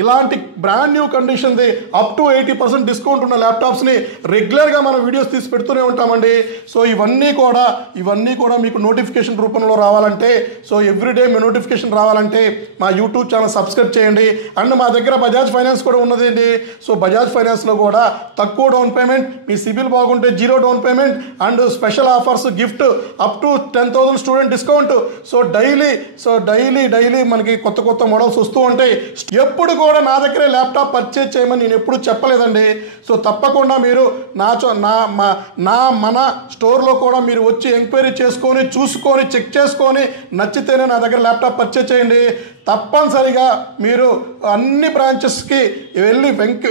ఇలాంటి brand new condition the up to 80% discount ఉన్న laptops ని రెగ్యులర్ గా మనం వీడియోస్ తీసి పెడుతూనే ఉంటామండి. సో ఇవన్నీ కూడా మీకు నోటిఫికేషన్ రూపంలో రావాలంటే, సో ఎవ్రీడే మీ నోటిఫికేషన్ రావాలంటే మా యూట్యూబ్ ఛానల్ సబ్స్క్రైబ్ చేయండి. అండ్ మా దగ్గర బజాజ్ ఫైనాన్స్ కూడా ఉన్నదండి. సో బజాజ్ ఫైనాన్స్ లో కూడా తక్కువ డౌన్ పేమెంట్, మీ సిబిల్ బాగుంటే 0 down payment and special offers, gift up to 10,000 student discount. So daily మనకి కొత్త మోడల్స్ వస్తూ ఉంటాయి. ఎప్పుడు కూడా నా దగ్గరే ల్యాప్టాప్ పర్చేజ్ చేయమని నేను ఎప్పుడు చెప్పలేదండి. సో తప్పకుండా మీరు మన స్టోర్లో కూడా మీరు వచ్చి ఎంక్వైరీ చేసుకొని చూసుకొని చెక్ చేసుకొని నచ్చితేనే నా దగ్గర ల్యాప్టాప్ పర్చేజ్ చేయండి. తప్పనిసరిగా మీరు అన్ని బ్రాంచెస్కి వెళ్ళి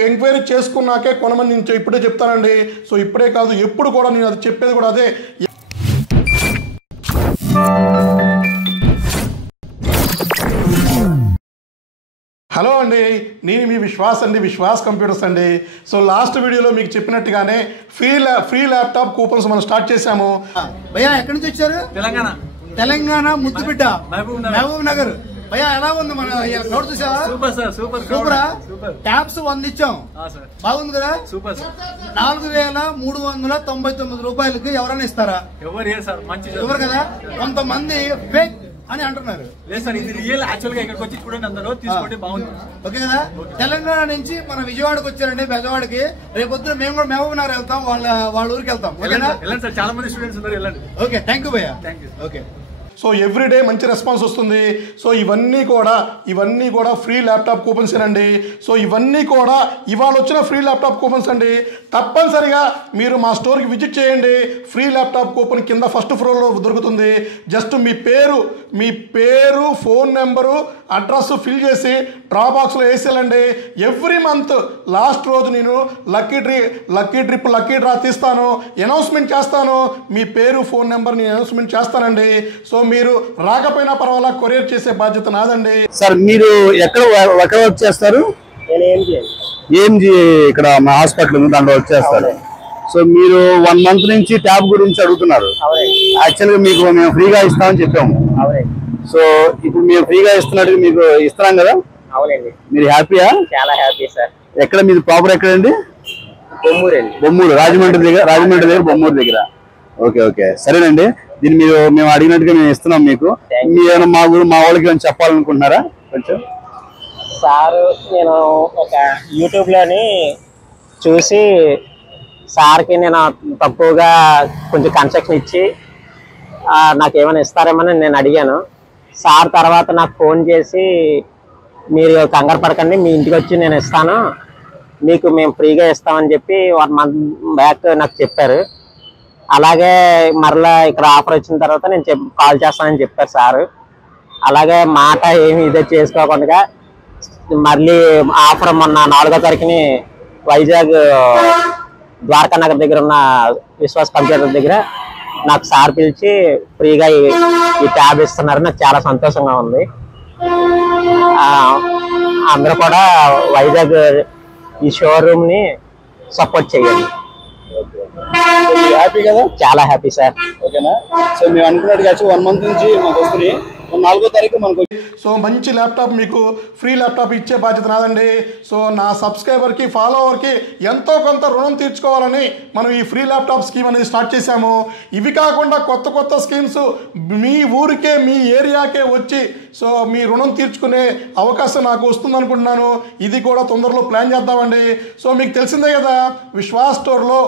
ఎంక్వైరీ చేసుకున్నాకే కొనమని నేను ఇప్పుడే చెప్తానండి. సో ఇప్పుడే కాదు, ఎప్పుడు కూడా నేను అది చెప్పేది కూడా అదే. హలో అండి, నేను మీ విశ్వాస్ కంప్యూటర్స్ అండి. సో లాస్ట్ వీడియోలో మీకు చెప్పినట్టుగానే ఫ్రీ ల్యాప్టాప్ కూపన్స్ మనం స్టార్ట్ చేశాము. భయ్యా ఎక్కడి నుంచి వచ్చారు? తెలంగాణ ముద్దుబిడ్డ మహబూబ్ నగర్. భయ్యా ఎలా ఉంది మన క్రౌడ్ చూసావా? సూపరా. ట్యాబ్స్ 100 ఇచ్చాం, బాగుంది కదా? 4,399 రూపాయలకి ఎవరైనా ఇస్తారా? ఎవరు కదా. కొంతమంది ఫేక్ అని అంటున్నారు. ఓకే కదా. తెలంగాణ నుంచి మన విజయవాడకి వచ్చారండి, బెజవాడకి. రేపొద్దున మేము కూడా మహబూబ్ నగర్ వెళ్తాం, వాళ్ళ ఊరికి వెళ్తాం. ఓకేనా? చాలా మంది స్టూడెంట్స్ ఉన్నారు. ఓకే, థ్యాంక్ యూ భయ్యా. ఓకే. సో ఎవ్రీడే మంచి రెస్పాన్స్ వస్తుంది. సో ఇవన్నీ కూడా ఫ్రీ ల్యాప్టాప్ కూపన్స్ అండి. సో ఇవన్నీ కూడా ఇవాళ వచ్చిన ఫ్రీ ల్యాప్టాప్ కూపన్స్ అండి. తప్పనిసరిగా మీరు మా స్టోర్కి విజిట్ చేయండి. ఫ్రీ ల్యాప్టాప్ కూపన్ కింద ఫస్ట్ ఫ్లోర్లో దొరుకుతుంది. జస్ట్ మీ పేరు ఫోన్ నెంబరు అడ్రస్ ఫిల్ చేసి డ్రా బాక్స్లో వేసేయాలండి. ఎవ్రీ మంత్ లాస్ట్ రోజు నేను లక్కీ డ్రా తీస్తాను, అనౌన్స్మెంట్ చేస్తాను. మీ పేరు ఫోన్ నెంబర్ నేను అనౌన్స్మెంట్ చేస్తానండి. సో మీరు రాకపోయినా పర్వాలా, కొరియర్ చేసే బాధ్యత నాదండి. సార్ మీరు ఎక్కడ వర్క్ చేస్తారు? ఏఎంజీ ఇక్కడ మా హాస్పిటల్ ఉంది, దాంట్లో వర్క్ చేస్తారు. సో మీరు 1 మంత్ నుంచి ట్యాబ్ గురించి అడుగుతున్నారు. యాక్చువల్గా మీకు మేము ఫ్రీగా ఇస్తామని చెప్పాము. సో ఇప్పుడు మేము ఫ్రీగా ఇస్తున్నట్టు మీకు ఇస్తున్నాం కదా. అవునండి. మీరు హ్యాపీయా? చాలా హ్యాపీ సార్. ఎక్కడ మీది ప్రాపర్ ఎక్కడండి? బొమ్మూరు అండి. బొమ్మూరు, రాజమండ్రి దగ్గర బొమ్మూరు దగ్గర. ఓకే సరేనండి. దీన్ని మేము అడిగినట్టుగా మేము ఇస్తున్నాం మీకు. మీరు మా వాళ్ళకి ఏమైనా చెప్పాలనుకుంటున్నారా? కొంచెం సార్, నేను ఒక యూట్యూబ్లోని చూసి సార్కి నేను తక్కువగా కొంచెం కన్సెషన్ ఇచ్చి నాకేమైనా ఇస్తారేమని నేను అడిగాను. సార్ తర్వాత నాకు ఫోన్ చేసి, మీరు కంగారు పడకండి, మీ ఇంటికి వచ్చి నేను ఇస్తాను, మీకు మేము ఫ్రీగా ఇస్తామని చెప్పి 1 మంత్ బ్యాక్ నాకు చెప్పారు. అలాగే మరలా ఇక్కడ ఆఫర్ వచ్చిన తర్వాత నేను కాల్ చేస్తానని చెప్పారు సార్. అలాగే మాట ఏమి ఇదే చేసుకోకుండా మళ్ళీ ఆఫర్ మొన్న 4వ తారీఖుని వైజాగ్ ద్వారకా నగర్ దగ్గర ఉన్న విశ్వాస్ కంప్యూటర్ దగ్గర నాకు సార్ పిలిచి ఫ్రీగా ఈ ట్యాబ్ ఇస్తున్నారు. నాకు చాలా సంతోషంగా ఉంది. అందరూ కూడా వైజాగ్ ఈ షోరూమ్ని సపోర్ట్ చేయండి. హ్యాపీ కదా? చాలా హ్యాపీ సార్. ఓకేనా? సో మేము అనుకున్నట్టుగా 1 మంత్ నుంచి మాకు వస్తుంది. 4వ తారీఖు మనకు సో మంచి ల్యాప్టాప్, మీకు ఫ్రీ ల్యాప్టాప్ ఇచ్చే బాధ్యత నాదండి. సో నా సబ్స్క్రైబర్కి, ఫాలోవర్కి ఎంతో కొంత రుణం తీర్చుకోవాలని మనం ఈ ఫ్రీ ల్యాప్టాప్ స్కీమ్ అనేది స్టార్ట్ చేశాము. ఇవి కాకుండా కొత్త స్కీమ్స్ మీ ఊరికే, మీ ఏరియాకే వచ్చి సో మీ రుణం తీర్చుకునే అవకాశం నాకు వస్తుంది అనుకుంటున్నాను. ఇది కూడా తొందరలో ప్లాన్ చేద్దామండి. సో మీకు తెలిసిందే కదా, విశ్వాస్ స్టోర్లో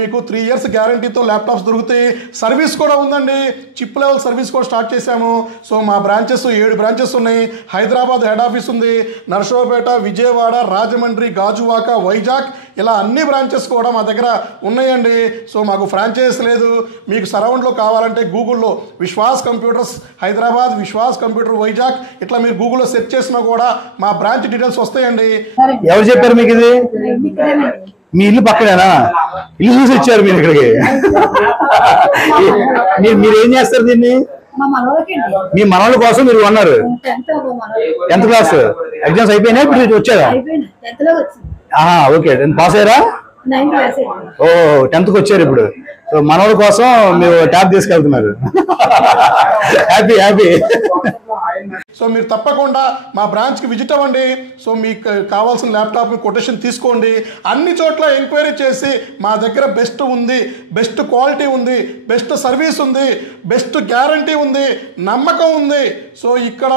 మీకు 3 years గ్యారంటీతో ల్యాప్టాప్స్ దొరుకుతాయి. సర్వీస్ కూడా ఉందండి, చిప్ లెవెల్ సర్వీస్ కూడా స్టార్ట్ చేశాము. సో మా బ్రాంచెస్ 7 బ్రాంచెస్ ఉన్నాయి. హైదరాబాద్ హెడ్ ఆఫీస్ ఉంది, నర్సరావుపేట, విజయవాడ, రాజమండ్రి, గాజువాక, వైజాగ్, ఇలా అన్ని బ్రాంచెస్ కూడా మా దగ్గర ఉన్నాయండి. సో మాకు ఫ్రాంచైజ్ లేదు. మీకు సరౌండ్లో కావాలంటే గూగుల్లో విశ్వాస్ కంప్యూటర్స్ హైదరాబాద్, విశ్వాస్ కంప్యూటర్ వైజాగ్, ఇట్లా మీరు గూగుల్లో సెర్చ్ చేసినా కూడా మా బ్రాంచ్ డీటెయిల్స్ వస్తాయండి. ఎవరు చెప్పారు మీకు ఇది? మీ ఇల్లు పక్కనేనా? ఇల్లు చూసి వచ్చారు మీరు ఇక్కడికి. మీరు ఏం చేస్తారు దీన్ని? మీ మనవాళ్ళ కోసం మీరు కొన్నారు. 10th క్లాస్ ఎగ్జామ్స్ అయిపోయినాయి, ఇప్పుడు వచ్చారా? ఓకే, పాస్ అయ్యారా? ఓ 10th వచ్చారు ఇప్పుడు. సో మనవాళ్ళ కోసం మీరు ట్యాబ్ తీసుకెళ్తున్నారు. హ్యాపీ సో మీరు తప్పకుండా మా బ్రాంచ్కి విజిట్ అవ్వండి. సో మీకు కావాల్సిన ల్యాప్టాప్ కొటేషన్ తీసుకోండి. అన్ని చోట్ల ఎంక్వైరీ చేసి మా దగ్గర బెస్ట్ ఉంది, బెస్ట్ క్వాలిటీ ఉంది, బెస్ట్ సర్వీస్ ఉంది, బెస్ట్ గ్యారంటీ ఉంది, నమ్మకం ఉంది. సో ఇక్కడ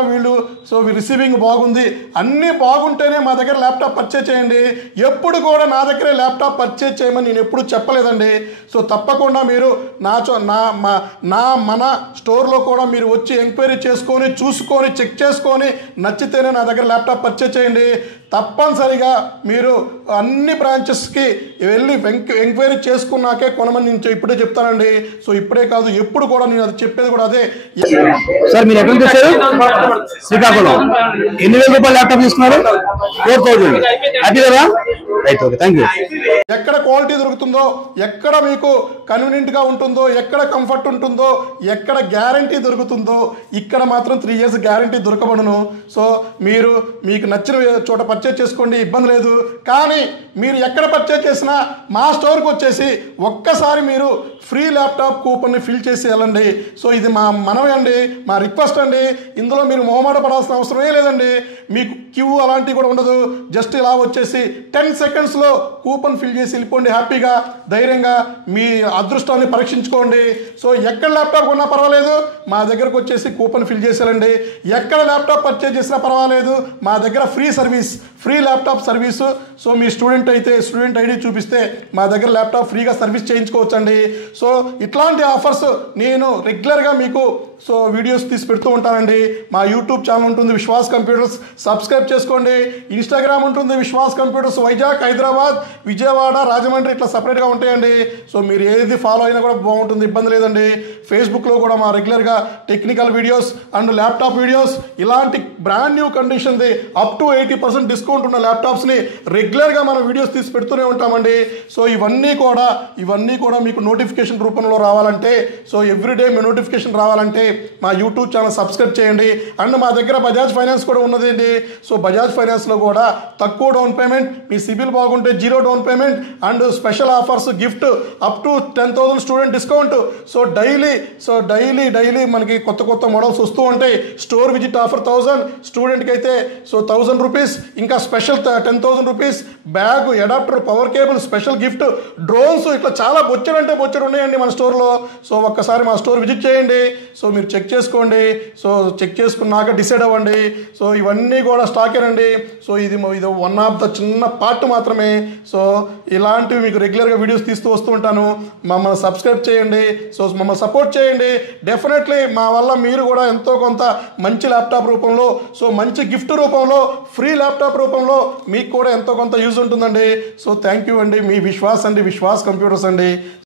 రిసీవింగ్ బాగుంది, అన్నీ బాగుంటేనే మా దగ్గర ల్యాప్టాప్ పర్చేజ్ చేయండి. ఎప్పుడు కూడా నా దగ్గరే ల్యాప్టాప్ పర్చేజ్ చేయమని నేను ఎప్పుడు చెప్పలేదండి. సో తప్పకుండా మీరు మన స్టోర్లో కూడా మీరు వచ్చి ఎంక్వైరీ చేసుకొని చూసుకొని చెక్ చేసుకొని నచ్చితేనే నా దగ్గర ల్యాప్టాప్ పర్చేజ్ చేయండి. తప్పనిసరిగా మీరు అన్ని బ్రాంచెస్కి వెళ్ళి ఎంక్వైరీ చేసుకున్నాకే కొనమని నేను ఇప్పుడే చెప్తానండి. సో ఇప్పుడే కాదు, ఎప్పుడు కూడా నేను అది చెప్పేది కూడా అదే. సార్ మీరు ఎక్కడ తెచ్చారు? శ్రీకాకుళం. ఎన్ని వేల రూపాయలు ల్యాప్టాప్ తీసుకున్నారు? 4000. హ్యాపీ కదా? Right, okay, thank you. ఎక్కడ క్వాలిటీ దొరుకుతుందో, ఎక్కడ మీకు కన్వీనియంట్గా ఉంటుందో, ఎక్కడ కంఫర్ట్ ఉంటుందో, ఎక్కడ గ్యారంటీ దొరుకుతుందో ఇక్కడ మాత్రం 3 years గ్యారంటీ దొరకబడును. సో మీకు నచ్చిన చోట పర్చేజ్ చేసుకోండి, ఇబ్బంది లేదు. కానీ మీరు ఎక్కడ పర్చేజ్ చేసినా మా స్టోర్కి వచ్చేసి ఒక్కసారి మీరు ఫ్రీ ల్యాప్టాప్ కూపన్ని ఫిల్ చేసి వెళ్ళండి. సో ఇది మా మనమే అండి, మా రిక్వెస్ట్ అండి. ఇందులో మీరు మొహమాట పడాల్సిన అవసరమే లేదండి. మీకు క్యూ అలాంటివి కూడా ఉండదు. జస్ట్ ఇలా వచ్చేసి 10 secondsలో కూపన్ ఫిల్ చేసి వెళ్ళిపోండి. హ్యాపీగా ధైర్యంగా మీ అదృష్టాన్ని పరీక్షించుకోండి. సో ఎక్కడ ల్యాప్టాప్ కొన్నా పర్వాలేదు, మా దగ్గరకు వచ్చేసి కూపన్ ఫిల్ చేసేయాలండి. ఎక్కడ ల్యాప్టాప్ పర్చేజ్ చేసినా పర్వాలేదు, మా దగ్గర free service, free laptop service. So మీ స్టూడెంట్ అయితే స్టూడెంట్ ఐడి చూపిస్తే మా దగ్గర ల్యాప్టాప్ ఫ్రీగా సర్వీస్ చేయించుకోవచ్చండి. సో ఇట్లాంటి ఆఫర్స్ నేను రెగ్యులర్గా మీకు వీడియోస్ తీసి పెడుతూ ఉంటానండి. మా యూట్యూబ్ ఛానల్ ఉంటుంది విశ్వాస్ కంప్యూటర్స్, సబ్స్క్రైబ్ చేసుకోండి. ఇన్స్టాగ్రామ్ ఉంటుంది విశ్వాస్ కంప్యూటర్స్ వైజాగ్, హైదరాబాద్, విజయవాడ, రాజమండ్రి ఇట్లా సపరేట్గా ఉంటాయండి. సో మీరు ఏది ఫాలో అయినా కూడా బాగుంటుంది, ఇబ్బంది లేదండి. ఫేస్బుక్లో కూడా మా రెగ్యులర్గా technical videos and laptop videos, ఇలాంటి బ్రాండ్ న్యూ కండిషన్ది అప్ టు 80% డిస్కౌంట్ ఉన్న ల్యాప్టాప్స్ని రెగ్యులర్గా మనం వీడియోస్ తీసి పెడుతూనే ఉంటామండి. సో ఇవన్నీ కూడా మీకు నోటిఫికేషన్ రూపంలో రావాలంటే, సో ఎవ్రీడే మీ నోటిఫికేషన్ రావాలంటే మా యూట్యూబ్ ఛానల్ సబ్స్క్రైబ్ చేయండి. అండ్ మా దగ్గర బజాజ్ ఫైనాన్స్ కూడా ఉన్నదండి. సో బజాజ్ ఫైనాన్స్లో కూడా తక్కువ డౌన్ పేమెంట్, మీ సిబిల్ బాగుంటే 0 down payment and special offers, gift up to 10,000 student discount. So daily మనకి కొత్త మోడల్స్ వస్తూ ఉంటాయి. స్టోర్ విజిట్ ఆఫర్ 1000, స్టూడెంట్కి అయితే 1000 రూపీస్, ఇంకా special 10,000 rupees, bag, adapter, power cable, special gift, drones, ఇట్లా చాలా బొచ్చడు ఉన్నాయండి మన స్టోర్లో. సో ఒక్కసారి మా స్టోర్ విజిట్ చేయండి. సో మీరు చెక్ చేసుకోండి. సో చెక్ చేసుకున్నాక డిసైడ్ అవ్వండి. సో ఇవన్నీ కూడా స్టాకేనండి. సో ఇది వన్ ఆఫ్ ద చిన్న పార్ట్ మాత్రమే. సో ఇలాంటివి మీకు రెగ్యులర్గా వీడియోస్ తీస్తూ వస్తూ ఉంటాను. మమ్మల్ని సబ్స్క్రైబ్ చేయండి. సో మమ్మల్ని సపోర్ట్ చేయండి. డెఫినెట్లీ మా వల్ల మీరు కూడా ఎంతో కొంత మంచి ల్యాప్టాప్ రూపంలో, సో మంచి గిఫ్ట్ రూపంలో, ఫ్రీ ల్యాప్టాప్ రూపంలో మీకు కూడా ఎంతో కొంత యూజ్ ఉంటుందండి. సో థ్యాంక్ యూ అండి. మీ విశ్వాస్ అండి, విశ్వాస్ కంప్యూటర్స్ అండి.